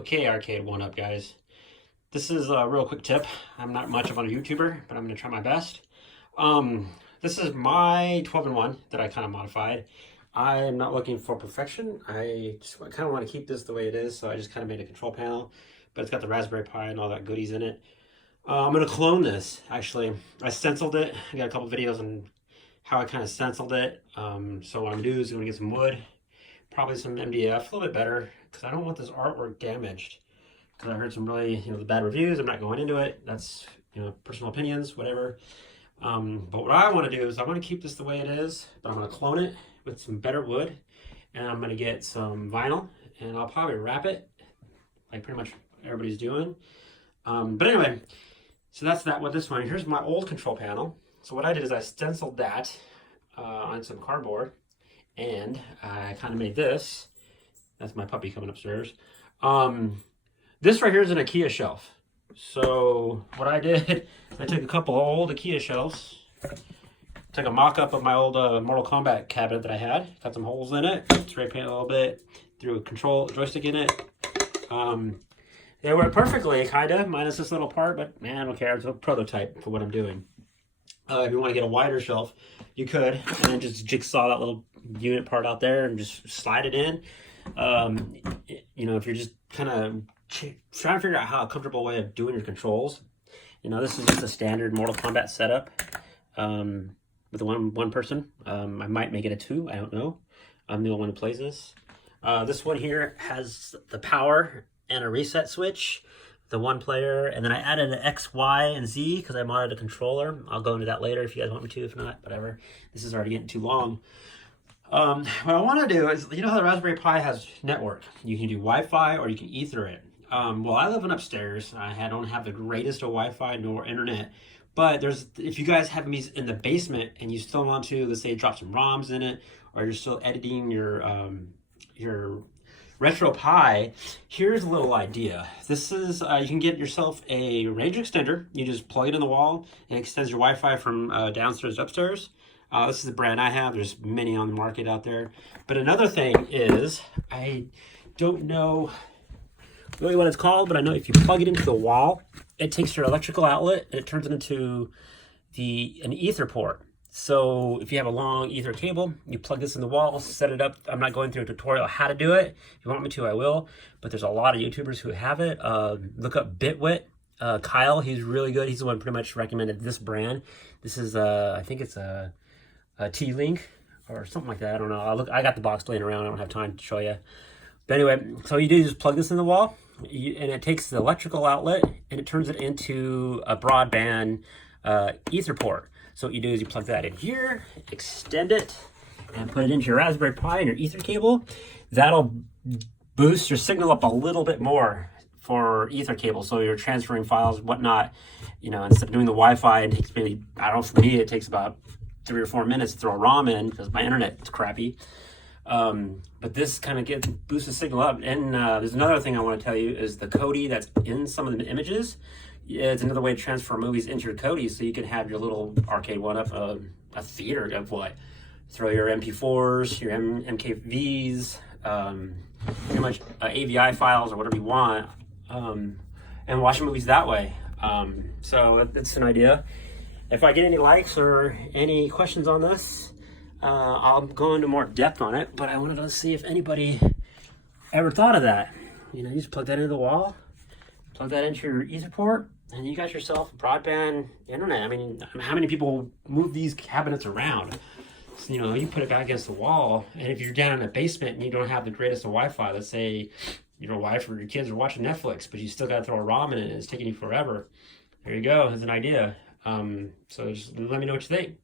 Okay, Arcade One Up, guys. This is a real quick tip. I'm not much of a YouTuber, but I'm going to try my best. This is my 12-in-1 that I kind of modified. I am not looking for perfection. I just kind of want to keep this the way it is, so I just kind of made a control panel, but it's got the Raspberry Pi and all that goodies in it. I'm going to clone this, actually. I stenciled it. I got a couple videos on how I kind of stenciled it. So what I'm going to do is I'm going to get some wood, probably some MDF, a little bit better, because I don't want this artwork damaged. Because I heard some really, bad reviews. I'm not going into it. That's, personal opinions, whatever. But what I want to do is I want to keep this the way it is, but I'm going to clone it with some better wood, and I'm going to get some vinyl, and I'll probably wrap it, like pretty much everybody's doing. But anyway, so that's that with this one. Here's my old control panel. So what I did is I stenciled that on some cardboard, and I kind of made this. That's my puppy coming upstairs. This right here is an IKEA shelf. So what I did, I took a couple of old IKEA shelves, took a mock-up of my old Mortal Kombat cabinet that I had, got some holes in it, spray paint a little bit, threw a control joystick in it. They work perfectly, kind of, minus this little part, but man, I don't care. It's a prototype for what I'm doing. If you want to get a wider shelf, you could, and then just jigsaw that little unit part out there and just slide it in. If you're just kind of trying to figure out how a comfortable way of doing your controls. This is just a standard Mortal Kombat setup with one person. I might make it a two, I don't know. I'm the only one who plays this. This one here has the power and a reset switch, the one player, and then I added an X, Y, and Z because I modded a controller. I'll go into that later if you guys want me to. If not, whatever. This is already getting too long. What I want to do is, how the Raspberry Pi has network? You can do Wi-Fi or you can Ether it. Well, I live upstairs. I don't have the greatest of Wi-Fi nor internet, but if you guys have these in the basement and you still want to, let's say, drop some ROMs in it, or you're still editing your Retro Pi, here's a little idea. This is, you can get yourself a range extender. You just plug it in the wall and it extends your Wi-Fi from downstairs to upstairs. This is the brand I have. There's many on the market out there. But another thing is, I don't know really what it's called, but I know if you plug it into the wall, it takes your electrical outlet and it turns it into an ether port. So if you have a long ether cable, you plug this in the wall, set it up. I'm not going through a tutorial how to do it. If you want me to, I will. But there's a lot of YouTubers who have it. Look up Bitwit. Kyle, he's really good. He's the one who pretty much recommended this brand. This is, I think it's a T-Link or something like that. I don't know. I got the box laying around. I don't have time to show you. But anyway, so you do is just plug this in the wall, and it takes the electrical outlet and it turns it into a broadband ether port. So what you do is you plug that in here, extend it, and put it into your Raspberry Pi and your ether cable. That'll boost your signal up a little bit more for ether cable, so you're transferring files, whatnot. Instead of doing the Wi-Fi, it takes maybe, I don't know, for me, it takes about 3 or 4 minutes to throw a ROM in because my internet is crappy. But this kind of boosts the signal up. And there's another thing I want to tell you is the Kodi that's in some of the images. It's another way to transfer movies into your Kodi, so you can have your little Arcade One Up, a theater of what? Throw your MP4s, your MKVs, pretty much AVI files or whatever you want, and watch movies that way. So that's an idea. If I get any likes or any questions on this, I'll go into more depth on it, but I wanted to see if anybody ever thought of that. You just plug that into the wall, plug that into your ether port, and you got yourself broadband internet. I mean, how many people move these cabinets around? So, you put it back against the wall, and if you're down in a basement and you don't have the greatest of Wi-Fi, let's say your wife or your kids are watching Netflix, but you still got to throw a ROM in it and it's taking you forever. There you go, as an idea. So just let me know what you think.